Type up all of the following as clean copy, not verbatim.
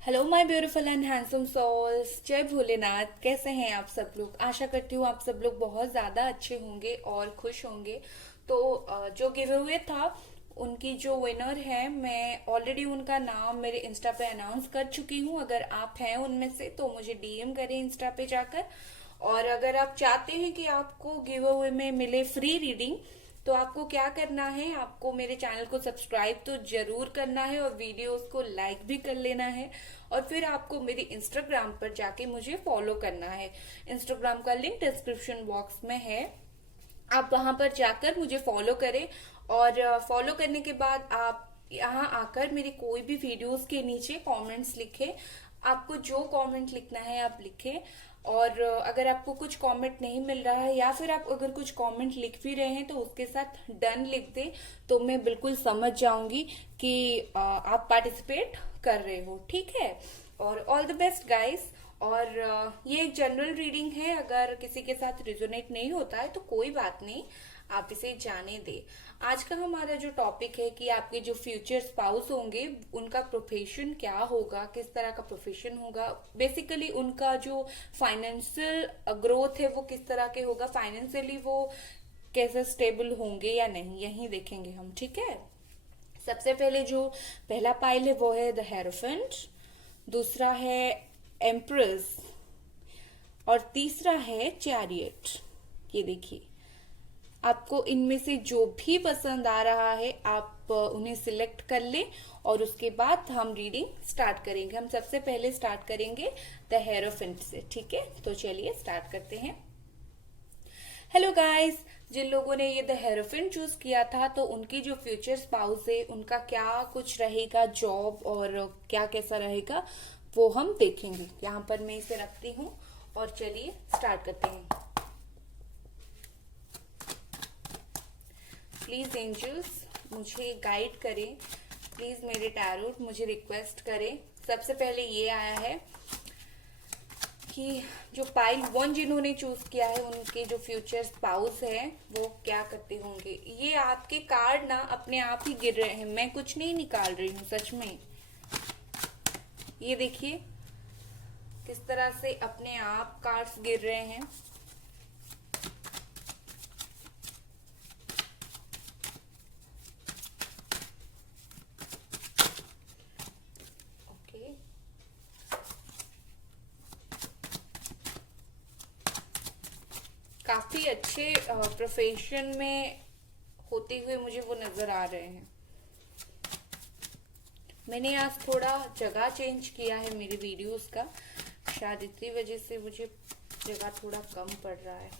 Hello my beautiful and handsome souls, जय भोलेनाथ। कैसे हैं आप सब लोग? आशा करती हूँ आप सब लोग बहुत ज़्यादा अच्छे होंगे और खुश होंगे। तो जो गिव अवे था, उनकी जो विनर है, मैं ऑलरेडी उनका नाम मेरे इंस्टा पे अनाउंस कर चुकी हूँ। अगर आप हैं उनमें से तो मुझे डीएम करें इंस्टा पे जाकर। और अगर आप चाहते हैं कि आपको गिव अवे में मिले फ्री रीडिंग, तो आपको क्या करना है, आपको मेरे चैनल को सब्सक्राइब तो जरूर करना है और वीडियोस को लाइक भी कर लेना है। और फिर आपको मेरे इंस्टाग्राम पर जाके मुझे फॉलो करना है। इंस्टाग्राम का लिंक डिस्क्रिप्शन बॉक्स में है, आप वहां पर जाकर मुझे फॉलो करें। और फॉलो करने के बाद आप यहाँ आकर मेरी कोई भी वीडियोस के नीचे कमेंट्स लिखें। आपको जो कमेंट लिखना है आप लिखें। और अगर आपको कुछ कमेंट नहीं मिल रहा है या फिर आप अगर कुछ कमेंट लिख भी रहे हैं तो उसके साथ डन लिख दें, तो मैं बिल्कुल समझ जाऊंगी कि आप पार्टिसिपेट कर रहे हो। ठीक है। और ऑल द बेस्ट गाइस। और ये एक जनरल रीडिंग है, अगर किसी के साथ रिजोनेट नहीं होता है तो कोई बात नहीं, आप इसे जाने दे। आज का हमारा जो टॉपिक है कि आपके जो फ्यूचर स्पाउस होंगे उनका प्रोफेशन क्या होगा, किस तरह का प्रोफेशन होगा, बेसिकली उनका जो फाइनेंशियल ग्रोथ है वो किस तरह के होगा, फाइनेंशियली वो कैसे स्टेबल होंगे या नहीं, यही देखेंगे हम। ठीक है। सबसे पहले जो पहला पाइल है वो है द हेरोफेंट, दूसरा है एम्प्रेस और तीसरा है चैरियट। ये देखिए, आपको इनमें से जो भी पसंद आ रहा है आप उन्हें सिलेक्ट कर लें और उसके बाद हम रीडिंग स्टार्ट करेंगे। हम सबसे पहले स्टार्ट करेंगे द हेरोफेंट से। ठीक है, तो चलिए स्टार्ट करते हैं। हेलो गाइस, जिन लोगों ने ये द हेरोफेंट चूज किया था तो उनकी जो फ्यूचर स्पाउस है उनका क्या कुछ रहेगा, जॉब और क्या कैसा रहेगा वो हम देखेंगे। यहाँ पर मैं इसे रखती हूँ और चलिए स्टार्ट करते हैं। प्लीज एंजल्स मुझे गाइड करें, प्लीज मेरे टैरोट मुझे रिक्वेस्ट करें। सबसे पहले ये आया है कि जो पाइल 1 जिन्होंने चूज किया है उनके जो फ्यूचर स्पाउस है वो क्या करते होंगे। ये आपके कार्ड ना अपने आप ही गिर रहे हैं, मैं कुछ नहीं निकाल रही हूँ, सच में। ये देखिए किस तरह से अपने आप कार्ड्स गिर रहे हैं। ओके, काफी अच्छे प्रोफेशन में होते हुए मुझे वो नजर आ रहे हैं। मैंने आज थोड़ा जगह चेंज किया है मेरे वीडियोस का, शायद इतनी वजह से मुझे जगह थोड़ा कम पड़ रहा है।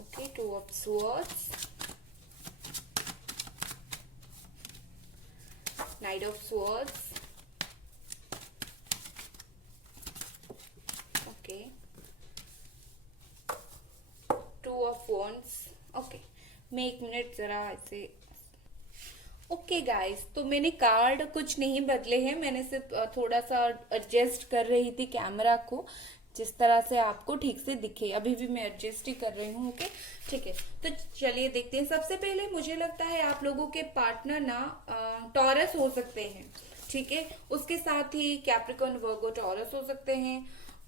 Okay, 2 of swords, night of swords, okay, 2 of wands. Okay, मैं 1 मिनट जरा ऐसे। ओके गाइस, तो मैंने कार्ड कुछ नहीं बदले हैं, मैंने सिर्फ थोड़ा सा एडजस्ट कर रही थी कैमरा को जिस तरह से आपको ठीक से दिखे। अभी भी मैं एडजस्ट ही कर रही हूँ। ओके, ठीक है। तो चलिए देखते हैं। सबसे पहले मुझे लगता है आप लोगों के पार्टनर ना टॉरस हो सकते हैं। ठीक है, उसके साथ ही कैप्रिकॉर्न, वर्गो, टॉरस हो सकते हैं।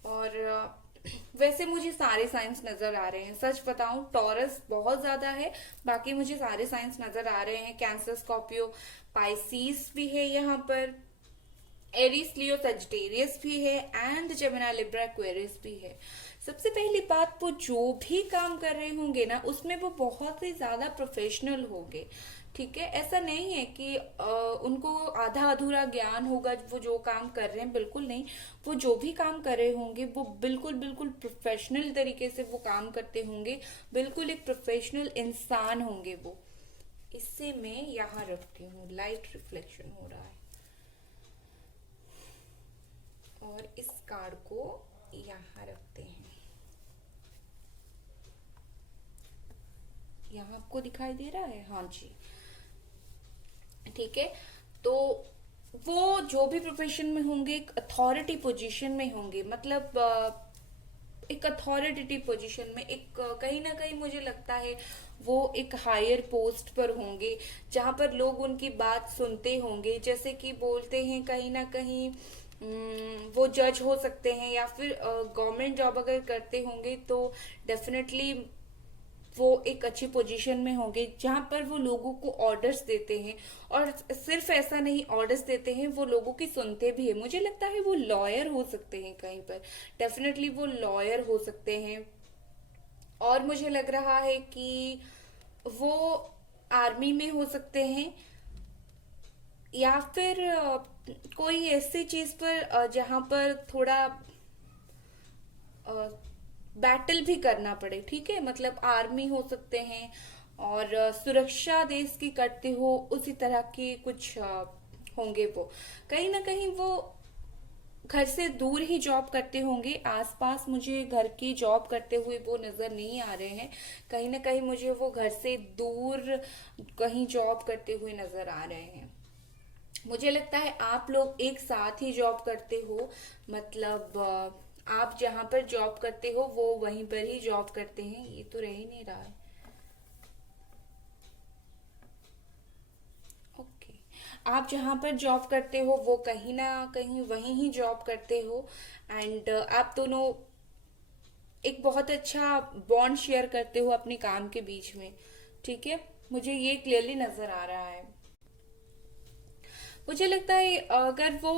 और वैसे मुझे सारे साइंस नजर आ रहे हैं, सच बताऊं टॉरस बहुत ज्यादा है, बाकी मुझे सारे साइंस नजर आ रहे हैं। कैंसर, स्कॉर्पियो, पाइसीस भी है यहाँ पर, एरीज, लियो, सजिटेरियस भी है एंड जेमिनी, लिब्रा, एक्वेरियस भी है। सबसे पहली बात, वो जो भी काम कर रहे होंगे ना उसमें वो बहुत ही ज्यादा प्रोफेशनल होंगे। ठीक है, ऐसा नहीं है कि उनको आधा अधूरा ज्ञान होगा वो जो काम कर रहे हैं, बिल्कुल नहीं। वो जो भी काम कर रहे होंगे वो बिल्कुल बिल्कुल प्रोफेशनल तरीके से वो काम करते होंगे, बिल्कुल एक प्रोफेशनल इंसान होंगे वो। इससे मैं यहाँ रखती हूँ, लाइट रिफ्लेक्शन हो रहा है। और इस कार्ड को यहाँ रखते हैं। यहाँ आपको दिखाई दे रहा है? हाँ जी, ठीक है। तो वो जो भी प्रोफेशन में होंगे एक अथॉरिटी पोजीशन में होंगे, मतलब एक अथॉरिटेटिव पोजीशन में, एक कहीं ना कहीं मुझे लगता है वो एक हायर पोस्ट पर होंगे, जहां पर लोग उनकी बात सुनते होंगे। जैसे कि बोलते हैं कहीं ना कहीं वो जज हो सकते हैं, या फिर गवर्नमेंट जॉब अगर करते होंगे तो डेफिनेटली वो एक अच्छी पोजीशन में होंगे, जहां पर वो लोगों को ऑर्डर्स देते हैं। और सिर्फ ऐसा नहीं, ऑर्डर्स देते हैं, वो लोगों की सुनते भी है। मुझे लगता है वो लॉयर हो सकते हैं कहीं पर, डेफिनेटली वो लॉयर हो सकते हैं। और मुझे लग रहा है कि वो आर्मी में हो सकते हैं, या फिर कोई ऐसी चीज पर जहां पर थोड़ा बैटल भी करना पड़े। ठीक है, मतलब आर्मी हो सकते हैं, और सुरक्षा देश की करते हो, उसी तरह के कुछ होंगे वो। कहीं ना कहीं वो घर से दूर ही जॉब करते होंगे। आसपास मुझे घर की जॉब करते हुए वो नजर नहीं आ रहे हैं। कहीं ना कहीं मुझे वो घर से दूर कहीं जॉब करते हुए नजर आ रहे हैं। मुझे लगता है आप लोग एक साथ ही जॉब करते हो, मतलब आप जहां पर जॉब करते हो वो वहीं पर ही जॉब करते हैं। ये तो रह ही नहीं रहा है। ओके, आप जहां पर जॉब करते हो वो कहीं ना कहीं वहीं ही जॉब करते हो। एंड आप दोनों एक बहुत अच्छा बॉन्ड शेयर करते हो अपने काम के बीच में। ठीक है, मुझे ये क्लियरली नजर आ रहा है। मुझे लगता है अगर वो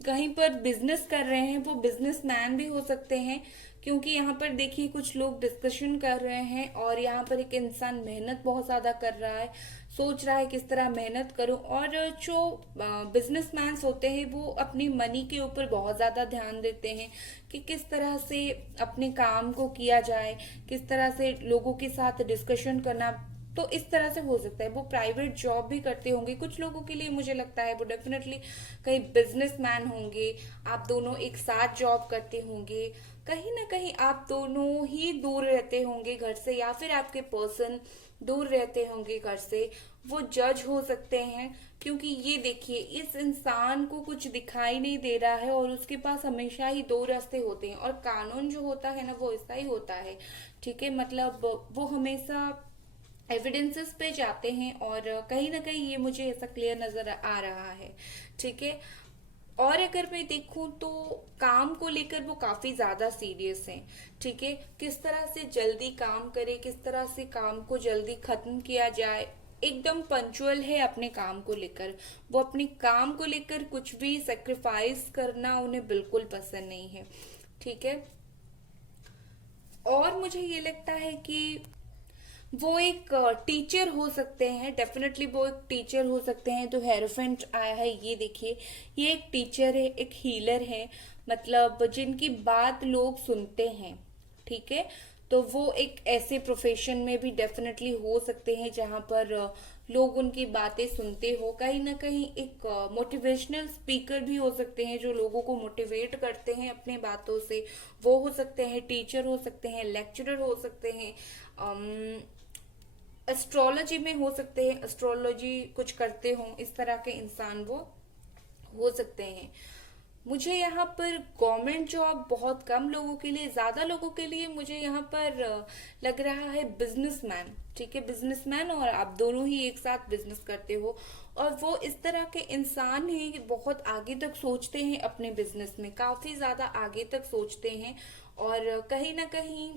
कहीं पर बिजनेस कर रहे हैं, वो बिजनेसमैन भी हो सकते हैं। क्योंकि यहाँ पर देखिए कुछ लोग डिस्कशन कर रहे हैं, और यहाँ पर एक इंसान मेहनत बहुत ज्यादा कर रहा है, सोच रहा है किस तरह मेहनत करूं। और जो बिजनेसमैन होते हैं वो अपनी मनी के ऊपर बहुत ज्यादा ध्यान देते हैं कि किस तरह से अपने काम को किया जाए, किस तरह से लोगों के साथ डिस्कशन करना। तो इस तरह से हो सकता है वो प्राइवेट जॉब भी करते होंगे कुछ लोगों के लिए। मुझे लगता है वो डेफिनेटली कहीं बिजनेसमैन होंगे। आप दोनों एक साथ जॉब करते होंगे, कहीं ना कहीं आप दोनों ही दूर रहते होंगे घर से, या फिर आपके पर्सन दूर रहते होंगे घर से। वो जज हो सकते हैं, क्योंकि ये देखिए इस इंसान को कुछ दिखाई नहीं दे रहा है, और उसके पास हमेशा ही दो रास्ते होते हैं। और कानून जो होता है ना वो ऐसा ही होता है। ठीक है, मतलब वो हमेशा एविडेंसेस पे जाते हैं, और कहीं ना कहीं ये मुझे ऐसा क्लियर नजर आ रहा है। ठीक है, और अगर मैं देखूं तो काम को लेकर वो काफी ज्यादा सीरियस हैं। ठीक है, किस तरह से जल्दी काम करे, किस तरह से काम को जल्दी खत्म किया जाए, एकदम पंचुअल है अपने काम को लेकर। वो अपने काम को लेकर कुछ भी सेक्रीफाइस करना उन्हें बिल्कुल पसंद नहीं है। ठीक है, और मुझे ये लगता है कि वो एक टीचर हो सकते हैं। डेफिनेटली वो एक टीचर हो सकते हैं। तो हेरोफेंट आया है, ये देखिए, ये एक टीचर है, एक हीलर है, मतलब जिनकी बात लोग सुनते हैं। ठीक है, तो वो एक ऐसे प्रोफेशन में भी डेफिनेटली हो सकते हैं जहां पर लोग उनकी बातें सुनते हो। कहीं ना कहीं एक मोटिवेशनल स्पीकर भी हो सकते हैं, जो लोगों को मोटिवेट करते हैं अपने बातों से। वो हो सकते हैं, टीचर हो सकते हैं, लेक्चरर हो सकते हैं, एस्ट्रोलॉजी में हो सकते हैं, एस्ट्रोलॉजी कुछ करते हो, इस तरह के इंसान वो हो सकते हैं। मुझे यहाँ पर गवर्नमेंट जॉब बहुत कम लोगों के लिए, ज्यादा लोगों के लिए मुझे यहाँ पर लग रहा है बिजनेसमैन। ठीक है, बिजनेसमैन, और आप दोनों ही एक साथ बिजनेस करते हो, और वो इस तरह के इंसान हैं, बहुत आगे तक सोचते हैं अपने बिजनेस में, काफी ज्यादा आगे तक सोचते हैं। और कहीं ना कहीं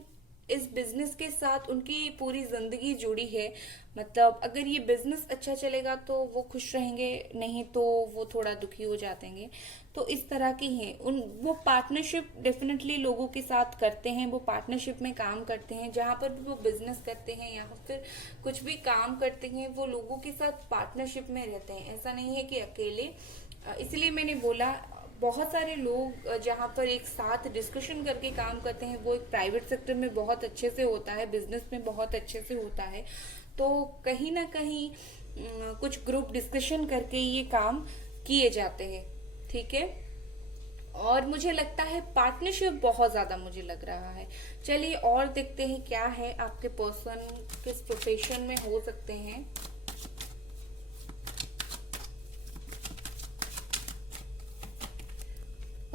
इस बिजनेस के साथ उनकी पूरी जिंदगी जुड़ी है। मतलब अगर ये बिजनेस अच्छा चलेगा तो वो खुश रहेंगे, नहीं तो वो थोड़ा दुखी हो जातेंगे। तो इस तरह की हैं उन, वो पार्टनरशिप डेफिनेटली लोगों के साथ करते हैं। वो पार्टनरशिप में काम करते हैं, जहां पर भी वो बिजनेस करते हैं या फिर कुछ भी काम करते हैं, वो लोगों के साथ पार्टनरशिप में रहते हैं। ऐसा नहीं है कि अकेले। इसलिए मैंने बोला बहुत सारे लोग जहाँ पर एक साथ डिस्कशन करके काम करते हैं, वो एक प्राइवेट सेक्टर में बहुत अच्छे से होता है, बिजनेस में बहुत अच्छे से होता है। तो कहीं ना कहीं कुछ ग्रुप डिस्कशन करके ये काम किए जाते हैं। ठीक है, और मुझे लगता है पार्टनरशिप बहुत ज्यादा मुझे लग रहा है। चलिए और देखते हैं क्या है, आपके पर्सन किस प्रोफेशन में हो सकते हैं।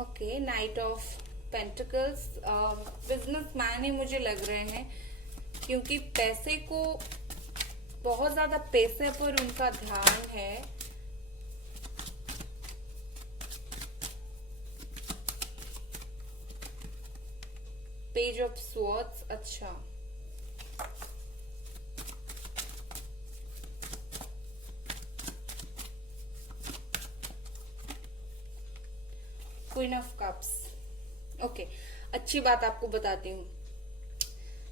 Okay, knight of pentacles, businessman ही मुझे लग रहे हैं, क्योंकि पैसे को बहुत ज्यादा पैसे पर उनका ध्यान है। पेज ऑफ स्वॉर्ड्स, अच्छा, क्वीन ऑफ कप्स, ओके, अच्छी बात आपको बताती हूँ।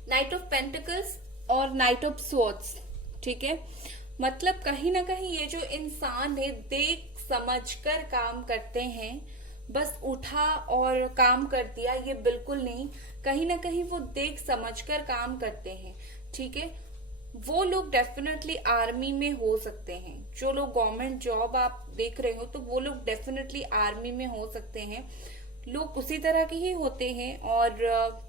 नाइट ऑफ पेंटिकल्स और नाइट ऑफ स्वॉर्ड्स, ठीक है, मतलब कहीं ना कहीं ये जो इंसान है देख समझकर काम करते हैं, बस उठा और काम कर दिया, ये बिल्कुल नहीं, कहीं ना कहीं वो देख समझकर काम करते हैं, ठीक है। वो लोग डेफिनेटली आर्मी में हो सकते हैं, जो लोग गवर्नमेंट जॉब आप देख रहे हो तो वो लोग डेफिनेटली आर्मी में हो सकते हैं, लोग उसी तरह के ही होते हैं। और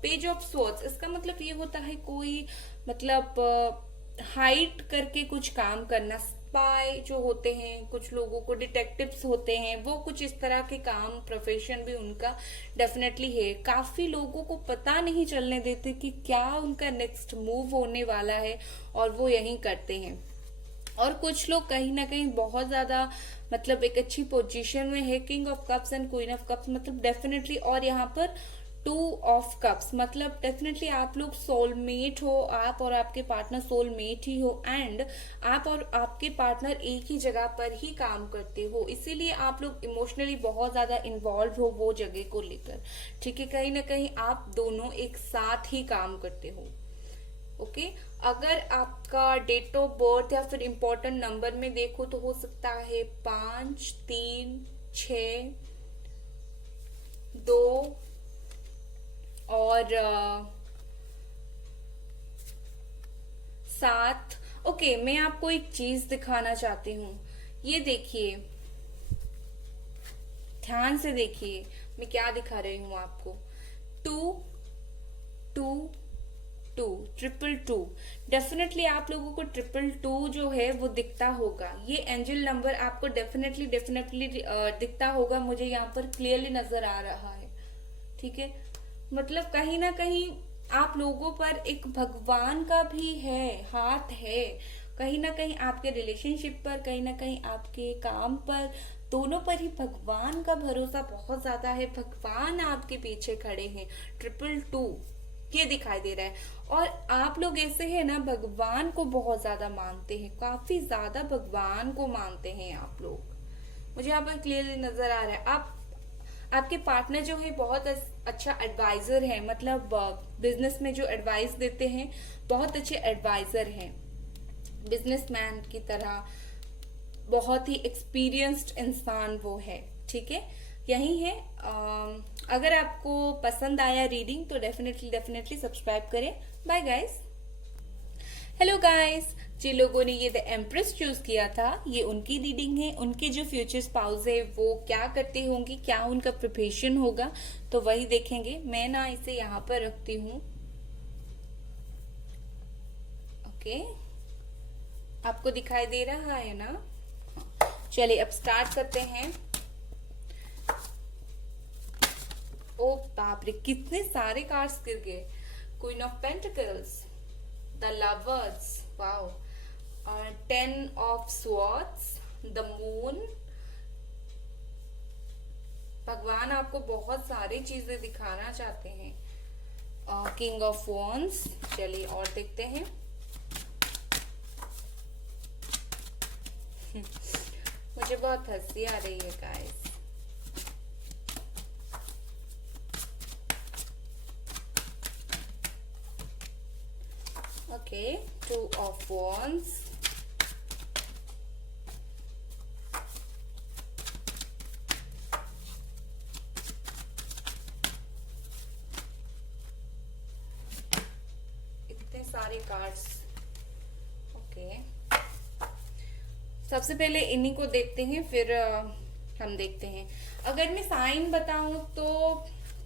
पेज ऑफ स्वॉर्ड्स, इसका मतलब ये होता है कोई मतलब हाइड करके कुछ काम करना, स्पाई जो होते हैं, कुछ लोगों को डिटेक्टिव्स होते हैं, वो कुछ इस तरह के काम, प्रोफेशन भी उनका डेफिनेटली है। काफी लोगों को पता नहीं चलने देते कि क्या उनका नेक्स्ट मूव होने वाला है और वो यही करते हैं। और कुछ लोग कहीं ना कहीं बहुत ज्यादा मतलब एक अच्छी पोजीशन में है, king of cups and queen of cups, मतलब डेफिनेटली। और यहाँ पर टू ऑफ कप्स, मतलब डेफिनेटली आप लोग सोलमेट हो, आप और आपके पार्टनर सोलमेट ही हो, एंड आप और आपके पार्टनर एक ही जगह पर ही काम करते हो, इसीलिए आप लोग इमोशनली बहुत ज्यादा इन्वॉल्व हो वो जगह को लेकर, ठीक है। कहीं ना कहीं आप दोनों एक साथ ही काम करते हो, ओके। अगर आपका डेट ऑफ बर्थ या फिर इंपॉर्टेंट नंबर में देखो तो हो सकता है 5, 3, 6, 2 और 7। ओके, मैं आपको एक चीज दिखाना चाहती हूँ, ये देखिए, ध्यान से देखिए मैं क्या दिखा रही हूँ आपको। 2, 2, 2, ट्रिपल 2, डेफिनेटली आप लोगों को ट्रिपल 2 जो है वो दिखता होगा, ये एंजल नंबर आपको डेफिनेटली दिखता होगा, मुझे यहाँ पर क्लियरली नजर आ रहा है, ठीक है। मतलब कहीं ना कहीं आप लोगों पर एक भगवान का भी है, हाथ है, कहीं ना कहीं आपके रिलेशनशिप पर, कहीं ना कहीं आपके काम पर, दोनों पर ही भगवान का भरोसा बहुत ज्यादा है, भगवान आपके पीछे खड़े हैं। ट्रिपल 2 ये दिखाई दे रहा है। और आप लोग ऐसे है ना, भगवान को बहुत ज्यादा मानते हैं, काफी ज्यादा भगवान को मानते हैं आप लोग, मुझे यहाँ पर क्लियरली नजर आ रहा है। आपके पार्टनर जो है बहुत अच्छा एडवाइजर है, मतलब बिजनेस में जो एडवाइस देते हैं, बहुत अच्छे एडवाइजर हैं, बिजनेसमैन की तरह, बहुत ही एक्सपीरियंस्ड इंसान वो है, ठीक है। यही है। अगर आपको पसंद आया रीडिंग तो डेफिनेटली सब्सक्राइब करें। Bye guys. हेलो गाइस, जिन लोगों ने ये द एम्प्रेस चूज किया था, ये उनकी रीडिंग है। उनके जो फ्यूचर स्पाउस है वो क्या करते होंगे, क्या उनका प्रिपरेशन होगा, तो वही देखेंगे। मैं ना इसे यहाँ पर रखती हूँ, ओके, आपको दिखाई दे रहा है ना। चलिए अब स्टार्ट करते हैं। ओ बाप रे, कितने सारे कार्ड्स गिर गए। Queen of pentacles, the lovers, wow, 10 of swords, the moon. भगवान आपको बहुत सारी चीजें दिखाना चाहते हैं। किंग ऑफ वॉन्ड्स, चलिए और देखते हैं। मुझे बहुत हंसी आ रही है गाइस। ओके, 2 ऑफ वॉन्ड्स, इतने सारे कार्ड्स। ओके, सबसे पहले इन्हीं को देखते हैं, फिर हम देखते हैं। अगर मैं साइन बताऊं तो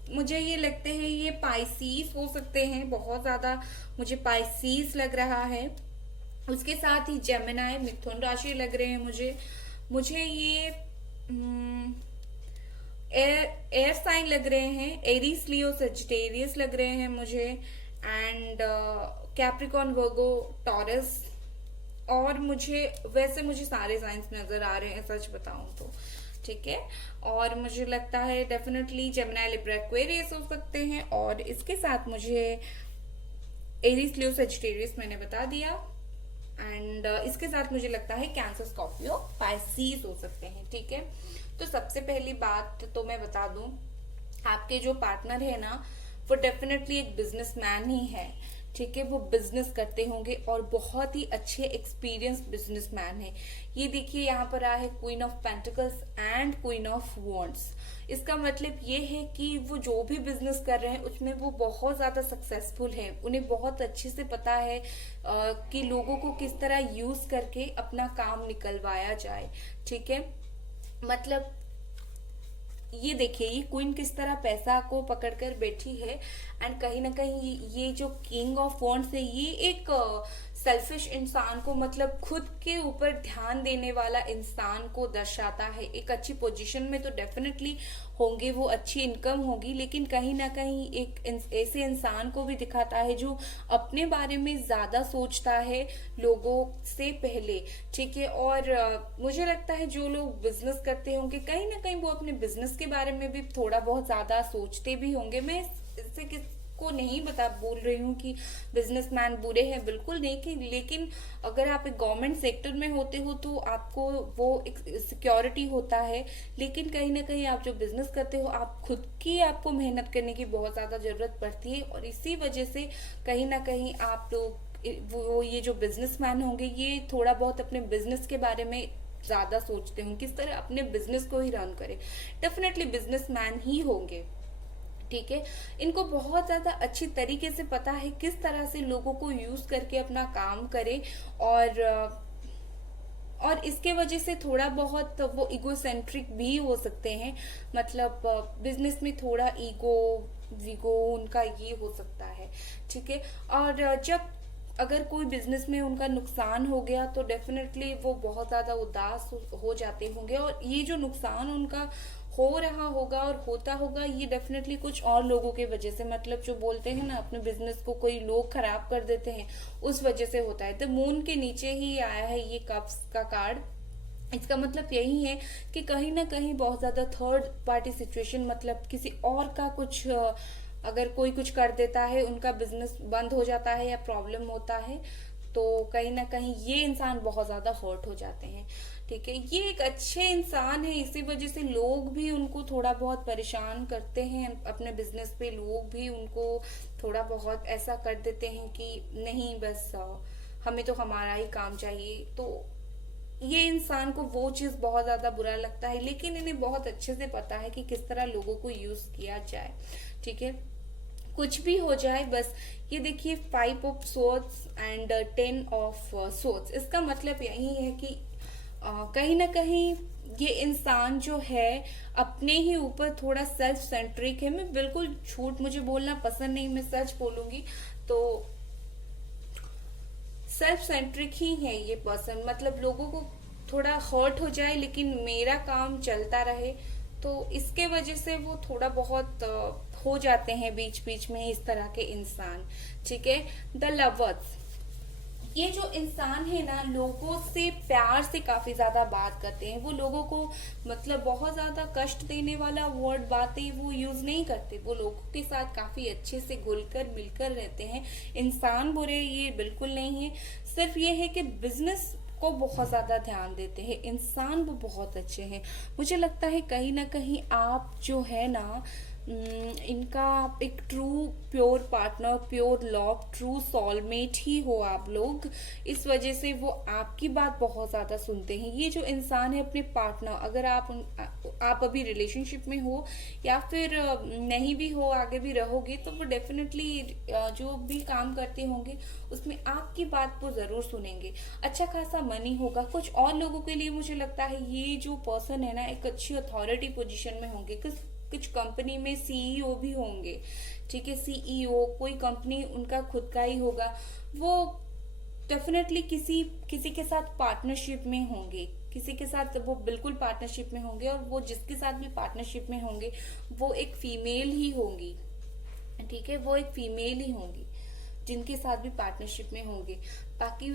मुझे ये लगते हैं ये पाइसीस हो सकते हैं, बहुत ज्यादा मुझे पाइसीस लग रहा है। उसके साथ ही जेमिनाई, मिथुन राशि लग रहे हैं मुझे ये एयर साइन लग रहे हैं, एरीज, लियो, सजिटेरियस लग रहे हैं मुझे, एंड कैप्रिकॉन, वर्गो, टॉरस, और मुझे सारे साइंस नजर आ रहे हैं सच बताऊं तो। ठीक है, और मुझे लगता है डेफिनेटली जेमिनी लिब्रा एक्वेरियस हो सकते हैं, और इसके साथ मुझे एरीज लियो सेजिटेरियस मैंने बता दिया, एंड इसके साथ मुझे लगता है कैंसर स्कॉर्पियो पाइसीज हो सकते हैं। ठीक है, तो सबसे पहली बात तो मैं बता दूं, आपके जो पार्टनर है ना वो डेफिनेटली एक बिजनेसमैन ही है। ठीक है, वो बिजनेस करते होंगे और बहुत ही अच्छे एक्सपीरियंस बिजनेसमैन है। ये देखिए यहाँ पर आया है queen of pentacles and queen of wands. इसका मतलब ये है कि वो जो भी बिजनेस कर रहे हैं उसमें वो बहुत ज्यादा सक्सेसफुल है। उन्हें बहुत अच्छे से पता है कि लोगों को किस तरह यूज करके अपना काम निकलवाया जाए। ठीक है, मतलब ये देखिए ये क्वीन किस तरह पैसा को पकड़कर बैठी है, एंड कहीं ना कहीं ये जो किंग ऑफ वॉन्ड्स है ये एक सेल्फिश इंसान को, मतलब खुद के ऊपर ध्यान देने वाला इंसान को दर्शाता है। एक अच्छी पोजीशन में तो डेफिनेटली होंगे वो, अच्छी इनकम होगी, लेकिन कहीं ना कहीं एक ऐसे इंसान को भी दिखाता है जो अपने बारे में ज्यादा सोचता है लोगों से पहले। ठीक है, और मुझे लगता है जो लोग बिजनेस करते होंगे कहीं ना कहीं वो अपने बिजनेस के बारे में भी थोड़ा बहुत ज्यादा सोचते भी होंगे। मैं इससे किसको नहीं बोल रही हूँ कि बिजनेसमैन बुरे हैं, बिल्कुल नहीं, कि लेकिन अगर आप एक गवर्नमेंट सेक्टर में होते हो तो आपको वो एक सिक्योरिटी होता है, लेकिन कहीं ना कहीं आप जो बिजनेस करते हो आप खुद की आपको मेहनत करने की बहुत ज्यादा जरूरत पड़ती है, और इसी वजह से कहीं ना कहीं आप लोग वो ये जो बिजनेसमैन होंगे ये थोड़ा बहुत अपने बिजनेस के बारे में ज्यादा सोचते होंगे, किस तरह अपने बिजनेस को ही रन करें। डेफिनेटली बिजनेसमैन ही होंगे। ठीक है, इनको बहुत ज्यादा अच्छी तरीके से पता है किस तरह से लोगों को यूज करके अपना काम करे, और इसके वजह से थोड़ा बहुत वो इगोसेंट्रिक भी हो सकते हैं। मतलब बिजनेस में थोड़ा ईगो वीगो उनका ये हो सकता है। ठीक है, और जब अगर कोई बिजनेस में उनका नुकसान हो गया तो डेफिनेटली वो बहुत ज्यादा उदास हो जाते होंगे, और ये जो नुकसान उनका हो रहा होगा और होता होगा ये डेफिनेटली कुछ और लोगों की वजह से, मतलब जो बोलते हैं ना अपने बिजनेस को कोई लोग खराब कर देते हैं उस वजह से होता है। तो मून के नीचे ही आया है ये कप्स का कार्ड। इसका मतलब यही है कि कहीं ना कहीं बहुत ज्यादा थर्ड पार्टी सिचुएशन, मतलब किसी और का कुछ अगर कोई कुछ कर देता है, उनका बिजनेस बंद हो जाता है या प्रॉब्लम होता है, तो कहीं ना कहीं ये इंसान बहुत ज्यादा हर्ट हो जाते हैं। ठीक है, ये एक अच्छे इंसान है, इसी वजह से लोग भी उनको थोड़ा बहुत परेशान करते हैं अपने बिजनेस पे। लोग भी उनको थोड़ा बहुत ऐसा कर देते हैं कि नहीं बस हमें तो हमारा ही काम चाहिए। तो ये इंसान को वो चीज बहुत ज्यादा बुरा लगता है, लेकिन इन्हें बहुत अच्छे से पता है कि किस तरह लोगों को यूज किया जाए। ठीक है, कुछ भी हो जाए बस। ये देखिए 5 of swords and 10 of swords. इसका मतलब यही है कि कहीं ना कहीं ये इंसान जो है अपने ही ऊपर थोड़ा सेल्फ सेंट्रिक है। मैं बिल्कुल झूठ मुझे बोलना पसंद नहीं, मैं सच बोलूंगी तो सेल्फ सेंट्रिक ही है ये पर्सन। मतलब लोगों को थोड़ा हर्ट हो जाए लेकिन मेरा काम चलता रहे, तो इसके वजह से वो थोड़ा बहुत हो जाते हैं बीच बीच में इस तरह के इंसान। ठीक है, द लवर्स। ये जो इंसान है ना लोगों से प्यार से काफी ज्यादा बात करते हैं। वो लोगों को मतलब बहुत ज्यादा कष्ट देने वाला वर्ड बातें वो यूज नहीं करते। वो लोगों के साथ काफी अच्छे से घुलकर मिलकर रहते हैं। इंसान बुरे ये बिल्कुल नहीं है, सिर्फ ये है कि बिजनेस को बहुत ज्यादा ध्यान देते हैं। इंसान वो बहुत अच्छे हैं। मुझे लगता है कहीं ना कहीं आप जो है ना इनका एक true pure partner, pure love, true soulmate ही हो आप लोग। इस वजह से वो आपकी बात बहुत ज्यादा सुनते हैं। ये जो इंसान है अपने पार्टनर, अगर आप अभी रिलेशनशिप में हो या फिर नहीं भी हो, आगे भी रहोगे, तो वो डेफिनेटली जो भी काम करते होंगे उसमें आपकी बात वो जरूर सुनेंगे। अच्छा खासा मनी होगा। कुछ और लोगों के लिए मुझे लगता है ये जो पर्सन है ना एक अच्छी अथॉरिटी पोजीशन में होंगे। कुछ कंपनी में सीईओ भी होंगे। ठीक है, सीईओ कोई कंपनी उनका खुद का ही होगा। वो डेफिनेटली किसी के साथ पार्टनरशिप में होंगे। किसी के साथ वो बिल्कुल पार्टनरशिप में होंगे, और वो जिसके साथ भी पार्टनरशिप में होंगे वो एक फीमेल ही होंगी। ठीक है, वो एक फीमेल ही होंगी जिनके साथ भी पार्टनरशिप में होंगे। बाकी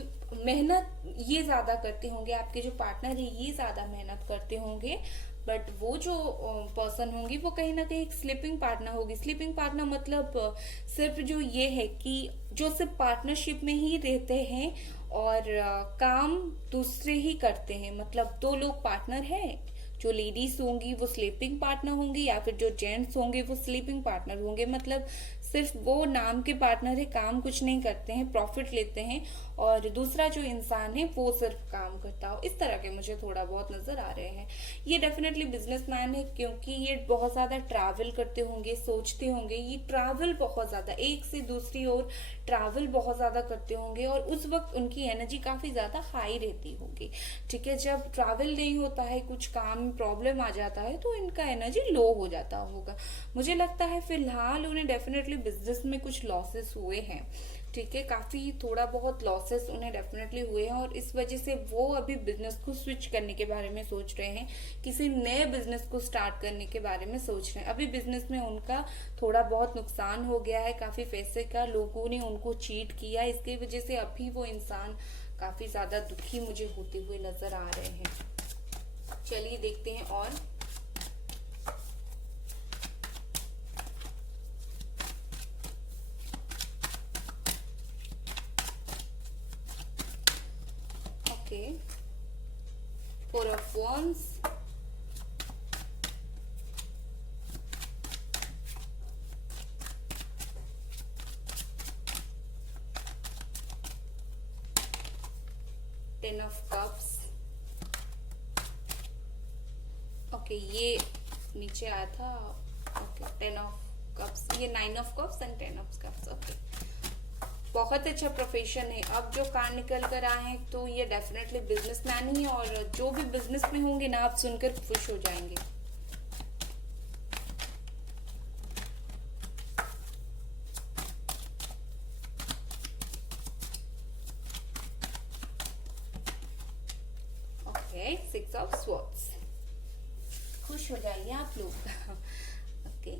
मेहनत ये ज्यादा करते होंगे, आपके जो पार्टनर है ये ज्यादा मेहनत करते होंगे, बट वो जो पर्सन होंगी वो कहीं ना कहीं एक स्लीपिंग पार्टनर होगी। स्लीपिंग पार्टनर मतलब सिर्फ जो ये है कि जो सिर्फ पार्टनरशिप में ही रहते हैं और काम दूसरे ही करते हैं। मतलब दो लोग पार्टनर हैं, जो लेडीज होंगी वो स्लीपिंग पार्टनर होंगी, या फिर जो जेंट्स होंगे वो स्लीपिंग पार्टनर होंगे। मतलब सिर्फ वो नाम के पार्टनर है, काम कुछ नहीं करते हैं, प्रॉफिट लेते हैं, और दूसरा जो इंसान है वो सिर्फ काम करता हो। इस तरह के मुझे थोड़ा बहुत नजर आ रहे हैं। ये डेफिनेटली बिजनेसमैन है, क्योंकि ये बहुत ज्यादा ट्रैवल करते होंगे, सोचते होंगे, ये ट्रैवल बहुत ज्यादा एक से दूसरी ओर ट्रैवल बहुत ज्यादा करते होंगे, और उस वक्त उनकी एनर्जी काफी ज्यादा हाई रहती होगी। ठीक है, जब ट्रैवल नहीं होता है, कुछ काम में प्रॉब्लम आ जाता है, तो इनका एनर्जी लो हो जाता होगा। मुझे लगता है फिलहाल उन्हें डेफिनेटली बिजनेस में कुछ लॉसेस हुए हैं। ठीक है, काफी थोड़ा बहुत लॉसेस उन्हें डेफिनेटली हुए हैं, और इस वजह से वो अभी बिजनेस को स्विच करने के बारे में सोच रहे हैं, किसी नए बिजनेस को स्टार्ट करने के बारे में सोच रहे हैं। अभी बिजनेस में उनका थोड़ा बहुत नुकसान हो गया है, काफी पैसे का, लोगों ने उनको चीट किया, इसकी वजह से अभी वो इंसान काफी ज्यादा दुखी मुझे होते हुए नजर आ रहे हैं। चलिए देखते हैं और okay, 4 of Wands, Ten of Cups। Okay, ये नीचे आया था। ओके, 10 of Cups, ये 9 of Cups and 10 of Cups। Okay, बहुत अच्छा प्रोफेशन है। अब जो कार्ड निकल कर आए हैं तो ये डेफिनेटली बिजनेसमैन ही है, और जो भी बिजनेस में होंगे ना, आप सुनकर खुश हो जाएंगे। ओके, 6 of Swords, खुश हो जाइए आप लोग। ओके,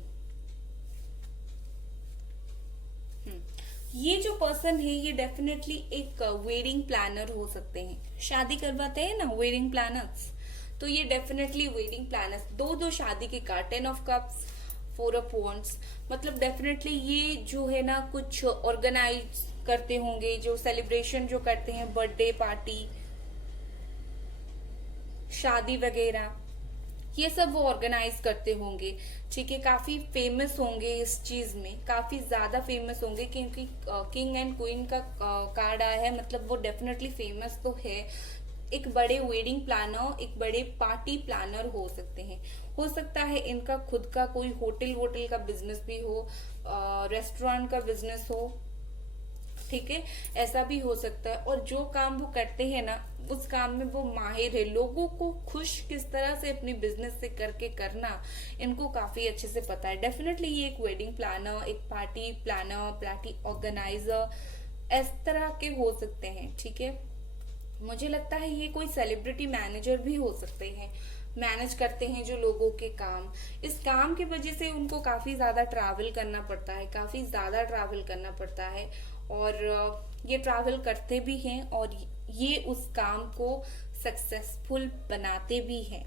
ये जो पर्सन है ये डेफिनेटली एक वेडिंग प्लानर हो सकते हैं। शादी करवाते हैं ना वेडिंग प्लानर्स, तो ये डेफिनेटली वेडिंग प्लानर्स। दो शादी के card, 10 of Cups, 4 of Wands। मतलब डेफिनेटली ये जो है ना कुछ ऑर्गेनाइज करते होंगे, जो सेलिब्रेशन जो करते हैं, बर्थडे पार्टी, शादी वगैरह, ये सब वो ऑर्गेनाइज करते होंगे। ठीक है, काफी फेमस होंगे इस चीज में, काफी ज्यादा फेमस होंगे, क्योंकि किंग एंड क्वीन का कार्ड आया है, मतलब वो डेफिनेटली फेमस तो है। एक बड़े वेडिंग प्लानर, एक बड़े पार्टी प्लानर हो सकते हैं। हो सकता है इनका खुद का कोई होटल का बिजनेस भी हो, रेस्टोरेंट का बिजनेस हो। ठीक है, ऐसा भी हो सकता है। और जो काम वो करते हैं ना, उस काम में वो माहिर है। लोगों को खुश किस तरह से अपनी बिजनेस से करके करना, इनको काफी अच्छे से पता है। डेफिनेटली ये एक वेडिंग प्लानर, एक पार्टी प्लानर, पार्टी ऑर्गेनाइजर, इस तरह के हो सकते हैं। ठीक है, मुझे लगता है ये कोई सेलिब्रिटी मैनेजर भी हो सकते हैं, मैनेज करते हैं जो लोगों के काम। इस काम की वजह से उनको काफी ज्यादा ट्रैवल करना पड़ता है, काफी ज्यादा ट्रैवल करना पड़ता है, और ये ट्रैवल करते भी हैं, और ये उस काम को सक्सेसफुल बनाते भी हैं।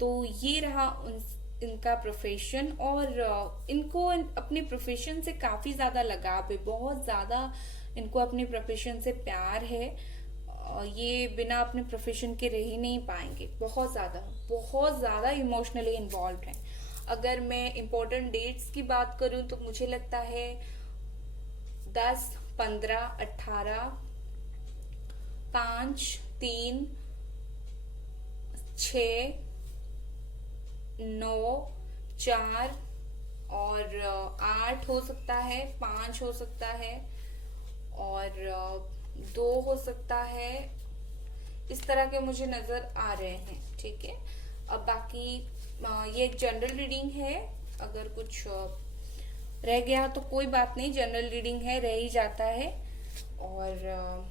तो ये रहा इनका प्रोफेशन, और इनको अपने प्रोफेशन से काफी ज्यादा लगाव है, बहुत ज्यादा इनको अपने प्रोफेशन से प्यार है। ये बिना अपने प्रोफेशन के रह ही नहीं पाएंगे, बहुत ज्यादा इमोशनली इन्वॉल्व हैं। अगर मैं इम्पोर्टेंट डेट्स की बात करूं तो मुझे लगता है 10, 15, 18, 5, 3, 6, 9, 4 और 8 हो सकता है, 5 हो सकता है, और 2 हो सकता है। इस तरह के मुझे नजर आ रहे हैं। ठीक है, अब बाकी ये एक जनरल रीडिंग है, अगर कुछ रह गया तो कोई बात नहीं, जनरल रीडिंग है, रह ही जाता है। और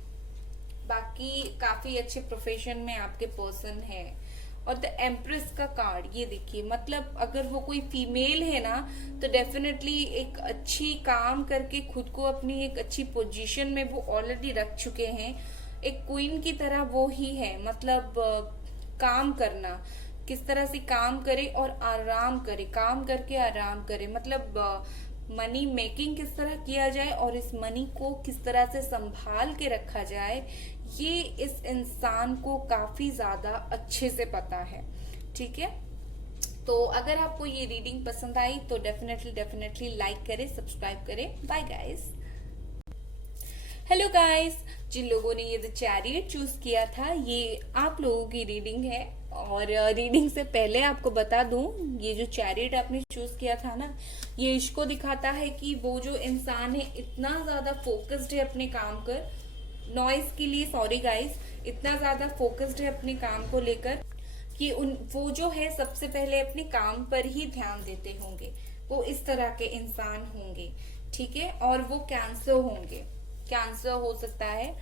बाकी काफी अच्छे प्रोफेशन में आपके पर्सन है, और द एम्प्रेस का कार्ड, ये देखिए, मतलब अगर वो कोई फीमेल है ना तो डेफिनेटली एक अच्छी काम करके खुद को अपनी एक अच्छी पोजीशन में वो ऑलरेडी रख चुके हैं। एक क्वीन की तरह वो ही है, मतलब काम करना, किस तरह से काम करे और आराम करे, काम करके आराम करे, मतलब मनी मेकिंग किस तरह किया जाए और इस मनी को किस तरह से संभाल के रखा जाए, ये इस इंसान को काफी ज्यादा अच्छे से पता है। ठीक है, तो अगर आपको ये रीडिंग पसंद आई तो डेफिनेटली डेफिनेटली लाइक करें, सब्सक्राइब करें। Bye guys. हेलो गाइस, जिन लोगों ने ये द चैरियट चूज किया था, ये आप लोगों की रीडिंग है। और रीडिंग से पहले आपको बता दूं, ये जो चैरियट आपने चूज किया था ना, ये इसको दिखाता है कि वो जो इंसान है इतना ज्यादा फोकस्ड है अपने काम पर, नॉइस के लिए सॉरी गाइस, इतना ज्यादा फोकस्ड है अपने काम को लेकर कि वो जो है सबसे पहले अपने काम पर ही ध्यान देते होंगे। वो इस तरह के इंसान होंगे। ठीक है, और वो कैंसर होंगे, कैंसर हो सकता है।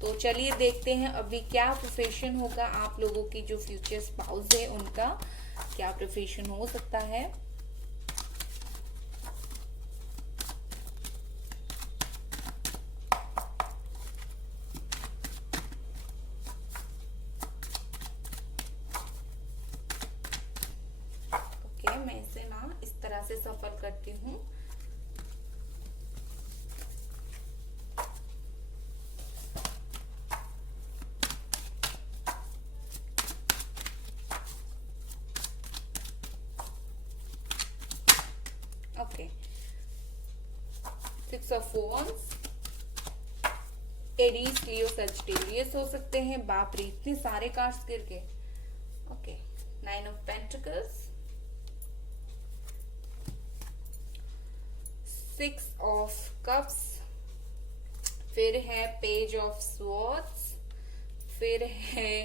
तो चलिए देखते हैं अभी क्या प्रोफेशन होगा आप लोगों की जो फ्यूचर स्पाउस है उनका क्या प्रोफेशन हो सकता है। ओके, मैं इसे ना इस तरह से सफल करती हूँ। Okay, 6 of wands, Aries, Leo, Sagittarius हो सकते हैं। बाप रे, इतने सारे कार्ड्स गिर गए। Okay, 9 of pentacles, 6 of cups, फिर है पेज ऑफ स्वॉर्ड्स, फिर है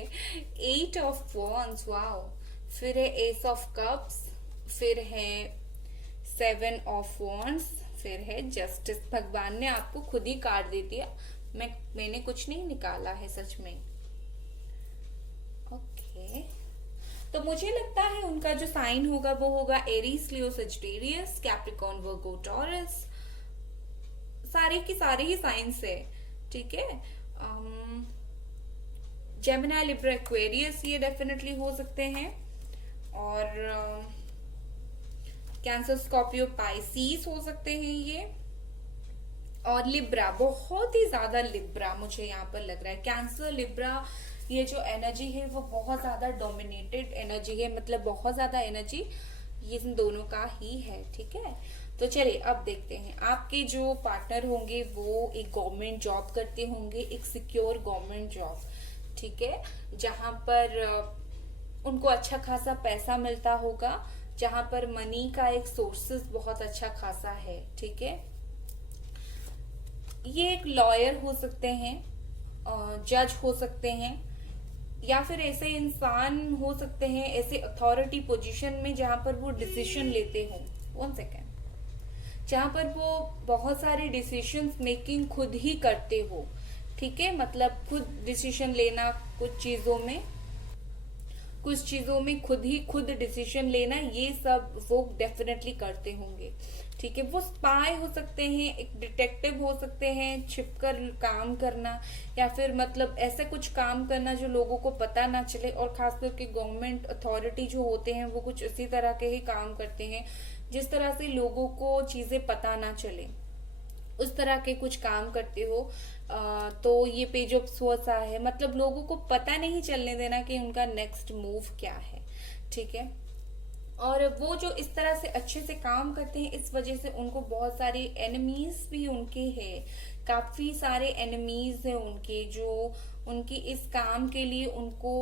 8 ऑफ wands, वाओ, फिर है एस ऑफ कप्स, फिर है 7 ऑफ wands, फिर है जस्टिस। भगवान ने आपको खुद ही कार्ड दे दिया, मैंने कुछ नहीं निकाला है सच में। ओके, तो मुझे लगता है उनका जो साइन होगा वो होगा एरीज, लियो, सजिटेरियस, कैप्रिकॉर्न, वर्गो, टॉरस, सारे की सारे ही साइंस है। ठीक है, जेमिनी, लिब्रा, एक्वेरियस ये डेफिनेटली हो सकते हैं। और कैंसर, स्कॉर्पियो, पाइसीस हो सकते हैं ये। और लिब्रा, बहुत ही ज्यादा लिब्रा मुझे यहाँ पर लग रहा है। कैंसर, लिब्रा, ये जो एनर्जी है वो बहुत ज्यादा डोमिनेटेड एनर्जी है, मतलब बहुत ज्यादा एनर्जी ये इन दोनों का ही है। ठीक है, तो चलिए अब देखते हैं आपके जो पार्टनर होंगे वो एक गवर्नमेंट जॉब करते होंगे, एक सिक्योर गवर्नमेंट जॉब। ठीक है, जहां पर उनको अच्छा खासा पैसा मिलता होगा, जहां पर मनी का एक सोर्सेस बहुत अच्छा खासा है। ठीक है, ये एक लॉयर हो सकते हैं, जज हो सकते हैं, या फिर ऐसे इंसान हो सकते हैं ऐसे अथॉरिटी पोजीशन में जहां पर वो डिसीजन लेते हो। 1 सेकेंड, जहां पर वो बहुत सारे डिसीजन मेकिंग खुद ही करते हो। ठीक है, मतलब खुद डिसीजन लेना, कुछ चीजों में खुद डिसीजन लेना, ये सब वो डेफिनेटली करते होंगे। ठीक है, वो स्पाई हो सकते हैं, एक डिटेक्टिव हो सकते हैं, छिपकर काम करना, या फिर मतलब ऐसे कुछ काम करना जो लोगों को पता ना चले। और खास करके गवर्नमेंट अथॉरिटी जो होते हैं वो कुछ इसी तरह के ही काम करते हैं, जिस तरह से लोगों को चीजें पता ना चले, उस तरह के कुछ काम करते हो। तो ये पेज ऑफ स्वॉर्ड्स है, मतलब लोगों को पता नहीं चलने देना कि उनका नेक्स्ट मूव क्या है। ठीक है, और वो जो इस तरह से अच्छे से काम करते हैं, इस वजह से उनको बहुत सारे एनिमीज भी उनके हैं, काफी सारे एनिमीज हैं उनके, जो उनकी इस काम के लिए उनको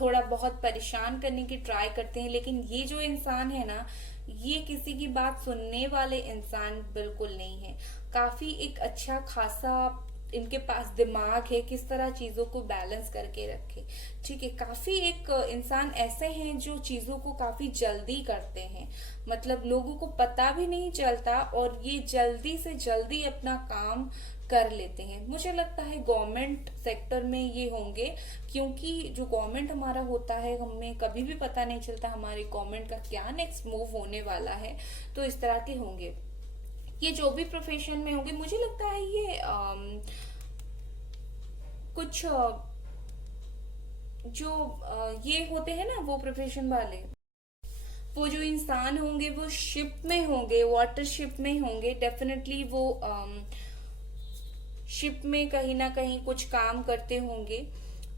थोड़ा बहुत परेशान करने की ट्राई करते हैं। लेकिन ये जो इंसान है ना, ये किसी की बात सुनने वाले इंसान बिल्कुल नहीं है। काफी एक अच्छा खासा इनके पास दिमाग है, किस तरह चीजों को बैलेंस करके रखे। ठीक है, काफी एक इंसान ऐसे हैं जो चीजों को काफी जल्दी करते हैं, मतलब लोगों को पता भी नहीं चलता और ये जल्दी से जल्दी अपना काम कर लेते हैं। मुझे लगता है गवर्नमेंट सेक्टर में ये होंगे, क्योंकि जो गवर्नमेंट हमारा होता है, हमें कभी भी पता नहीं चलता हमारी गवर्नमेंट का क्या नेक्स्ट मूव होने वाला है। तो इस तरह के होंगे ये, जो भी प्रोफेशन में होंगे। मुझे लगता है ये कुछ जो ये होते हैं ना वो प्रोफेशन वाले, वो जो इंसान होंगे वो शिप में होंगे, वाटर शिप में होंगे डेफिनेटली। वो शिप में कहीं ना कहीं कुछ काम करते होंगे।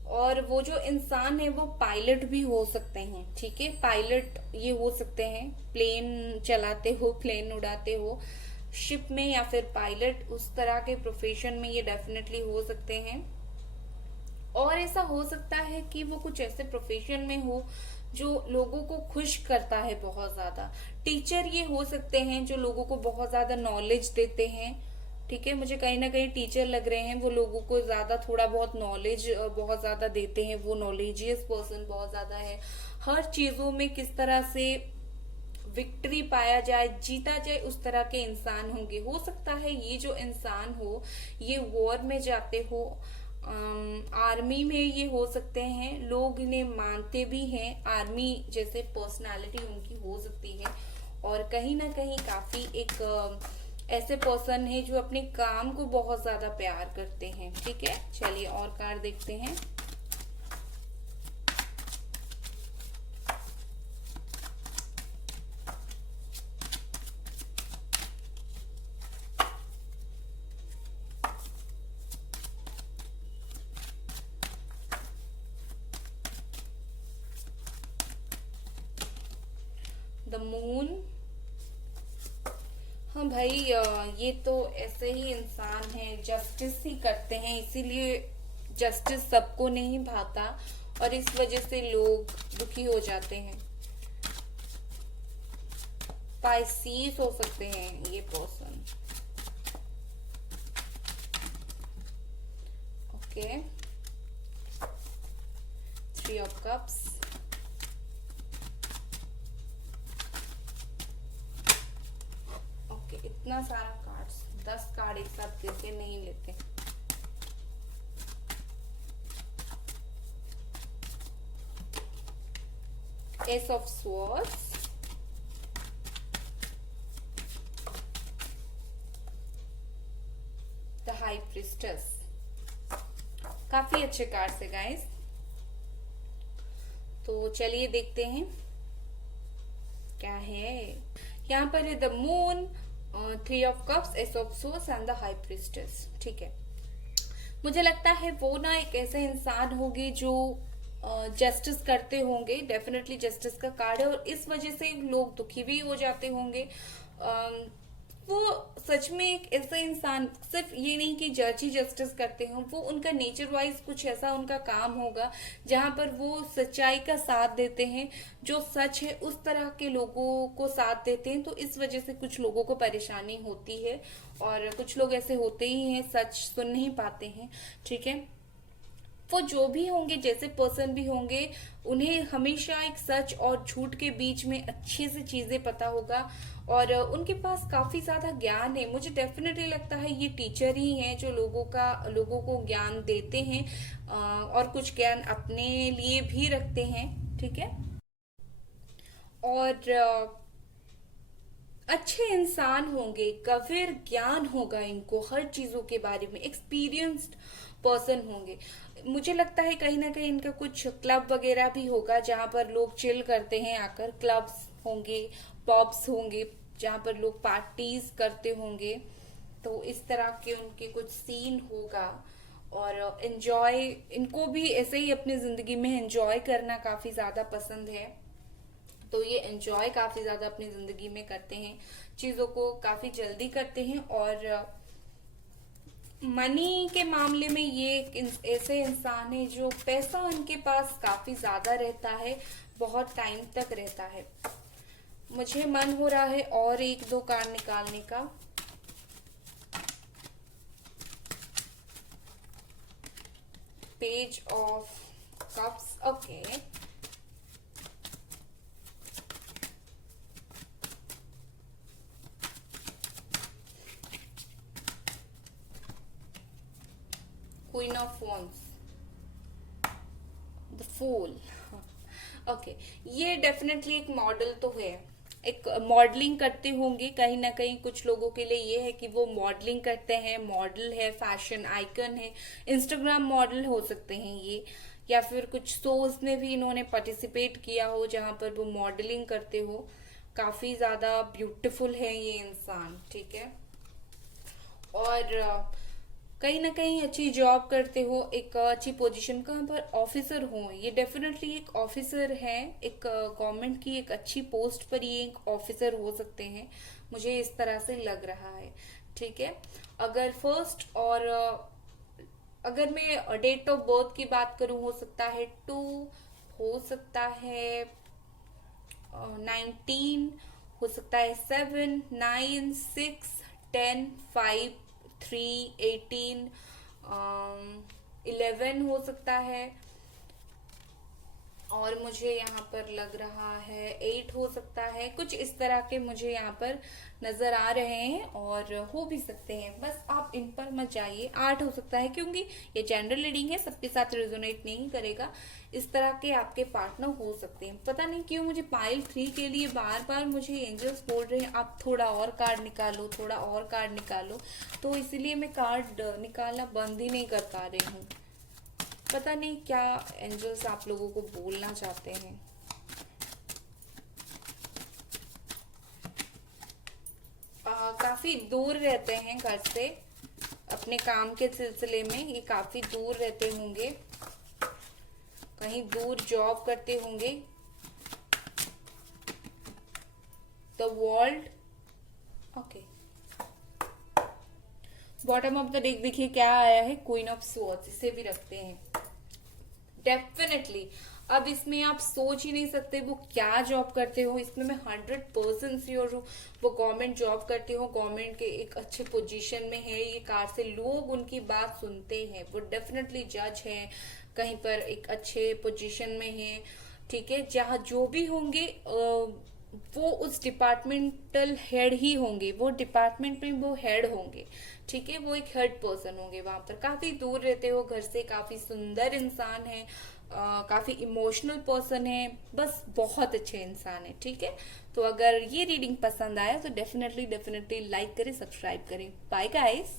और वो जो इंसान है वो पायलट भी हो सकते हैं। ठीक है, पायलट ये हो सकते हैं, प्लेन चलाते हो, प्लेन उड़ाते हो शिप में, या फिर पायलट, उस तरह के प्रोफेशन में ये डेफिनेटली हो सकते हैं। और ऐसा हो सकता है कि वो कुछ ऐसे प्रोफेशन में हो जो लोगों को खुश करता है बहुत ज्यादा। टीचर ये हो सकते हैं जो लोगों को बहुत ज्यादा नॉलेज देते हैं। ठीक है, मुझे कहीं ना कहीं टीचर लग रहे हैं, वो लोगों को ज्यादा थोड़ा बहुत नॉलेज बहुत ज्यादा देते हैं, वो नॉलेजियस पर्सन बहुत ज्यादा है। हर चीजों में किस तरह से विक्ट्री पाया जाए, जीता जाए, उस तरह के इंसान होंगे। हो सकता है ये जो इंसान हो ये वॉर में जाते हो, आर्मी में ये हो सकते हैं, लोग इन्हें मानते भी हैं, आर्मी जैसे पर्सनालिटी उनकी हो सकती है। और कहीं ना कहीं काफी एक ऐसे पर्सन है जो अपने काम को बहुत ज्यादा प्यार करते हैं। ठीक है, चलिए और कार्ड देखते हैं। The moon. हाँ भाई, ये तो ऐसे ही इंसान है, जस्टिस ही करते हैं, इसीलिए जस्टिस सबको नहीं भाता और इस वजह से लोग दुखी हो जाते हैं। पाइसीस हो सकते हैं ये पर्सन। ओके, 3 ऑफ कप्स, इतना सारा कार्ड्स, 10 कार्ड एक साथ देते नहीं लेते। S of swords, the high priestess. काफी अच्छे कार्ड्स है गाइस। तो चलिए देखते हैं क्या है। यहाँ पर है the moon, 3 of cups, S of source and the high priestess. ठीक है, मुझे लगता है वो ना एक ऐसे इंसान होंगे जो जस्टिस करते होंगे, डेफिनेटली जस्टिस का कार्ड है और इस वजह से लोग दुखी भी हो जाते होंगे। वो सच में एक ऐसा इंसान, सिर्फ ये नहीं कि जज ही जस्टिस करते हो, वो उनका नेचर वाइज कुछ ऐसा उनका काम होगा जहां पर वो सच्चाई का साथ देते हैं, जो सच है उस तरह के लोगों को साथ देते हैं। तो इस वजह से कुछ लोगों को परेशानी होती है और कुछ लोग ऐसे होते ही हैं, सच सुन नहीं पाते हैं। ठीक है, वो जो भी होंगे, जैसे पर्सन भी होंगे, उन्हें हमेशा एक सच और झूठ के बीच में अच्छे से चीजें पता होगा और उनके पास काफी ज्यादा ज्ञान है। मुझे डेफिनेटली लगता है ये टीचर ही हैं जो लोगों को ज्ञान देते हैं और कुछ ज्ञान अपने लिए भी रखते हैं। ठीक है, और अच्छे इंसान होंगे, गंभीर ज्ञान होगा इनको हर चीजों के बारे में, एक्सपीरियंस्ड पर्सन होंगे। मुझे लगता है कहीं ना कहीं इनका कुछ क्लब वगैरह भी होगा जहां पर लोग चिल करते हैं आकर, क्लब्स होंगे, पब्स होंगे जहां पर लोग पार्टीज करते होंगे। तो इस तरह के उनके कुछ सीन होगा और एंजॉय, इनको भी ऐसे ही अपनी जिंदगी में एंजॉय करना काफी ज्यादा पसंद है। तो ये एंजॉय काफी ज्यादा अपनी जिंदगी में करते हैं, चीजों को काफी जल्दी करते हैं और मनी के मामले में ये ऐसे इंसान है जो पैसा उनके पास काफी ज्यादा रहता है, बहुत टाइम तक रहता है। मुझे मन हो रहा है और 1-2 कार्ड निकालने का। Page of cups, okay. Queen of wands, the fool, okay. ये डेफिनेटली एक मॉडल तो है, एक मॉडलिंग करते होंगे कहीं ना कहीं। कुछ लोगों के लिए ये है कि वो मॉडलिंग करते हैं, मॉडल है, फैशन आइकन है, इंस्टाग्राम मॉडल हो सकते हैं ये, या फिर कुछ शोज में भी इन्होंने पार्टिसिपेट किया हो जहां पर वो मॉडलिंग करते हो। काफी ज्यादा ब्यूटीफुल है ये इंसान, ठीक है। और कहीं ना कहीं अच्छी जॉब करते हो, एक अच्छी पोजीशन कहाँ पर ऑफिसर हो, ये डेफिनेटली एक ऑफिसर है, एक गवर्नमेंट की एक अच्छी पोस्ट पर ये एक ऑफिसर हो सकते हैं, मुझे इस तरह से लग रहा है, ठीक है। अगर फर्स्ट और अगर मैं डेट ऑफ बर्थ की बात करूं, हो सकता है 2, हो सकता है 19, हो सकता है 7, 9, 6, 10, 5, 3, 18, 11 हो सकता है, और मुझे यहाँ पर लग रहा है 8 हो सकता है। कुछ इस तरह के मुझे यहाँ पर नजर आ रहे हैं, और हो भी सकते हैं, बस आप इन पर मत जाइए। 8 हो सकता है क्योंकि ये जनरल रीडिंग है, सबके साथ रेजोनेट नहीं करेगा। इस तरह के आपके पार्टनर हो सकते हैं। पता नहीं क्यों मुझे पाइल 3 के लिए बार बार मुझे एंजल्स बोल रहे हैं आप थोड़ा और कार्ड निकालो, थोड़ा और कार्ड निकालो, तो इसीलिए मैं कार्ड निकालना बंद ही नहीं कर पा रही हूँ। पता नहीं क्या एंजल्स आप लोगों को बोलना चाहते हैं। काफी दूर रहते हैं घर से, अपने काम के सिलसिले में ये काफी दूर रहते होंगे, कहीं दूर जॉब करते होंगे। The world, okay. Bottom of the deck देखिए क्या आया है, क्वीन ऑफ स्वॉर्ड्स, इसे भी रखते हैं डेफिनेटली। अब इसमें आप सोच ही नहीं सकते वो क्या जॉब करते हो, इसमें मैं 100% श्योर हूँ वो गवर्नमेंट जॉब करते हो, गवर्नमेंट के एक अच्छे पोजीशन में है ये कार से, लोग उनकी बात सुनते हैं, वो डेफिनेटली जज है, कहीं पर एक अच्छे पोजीशन में है, ठीक है। जहाँ जो भी होंगे वो उस डिपार्टमेंटल हेड ही होंगे, वो डिपार्टमेंट में वो हेड होंगे, ठीक है। वो एक हेड पर्सन होंगे वहां पर। काफी दूर रहते हो घर से, काफी सुंदर इंसान है, काफी इमोशनल पर्सन है, बस बहुत अच्छे इंसान है, ठीक है। तो अगर ये रीडिंग पसंद आया तो डेफिनेटली डेफिनेटली लाइक करें, सब्सक्राइब करें। Bye guys.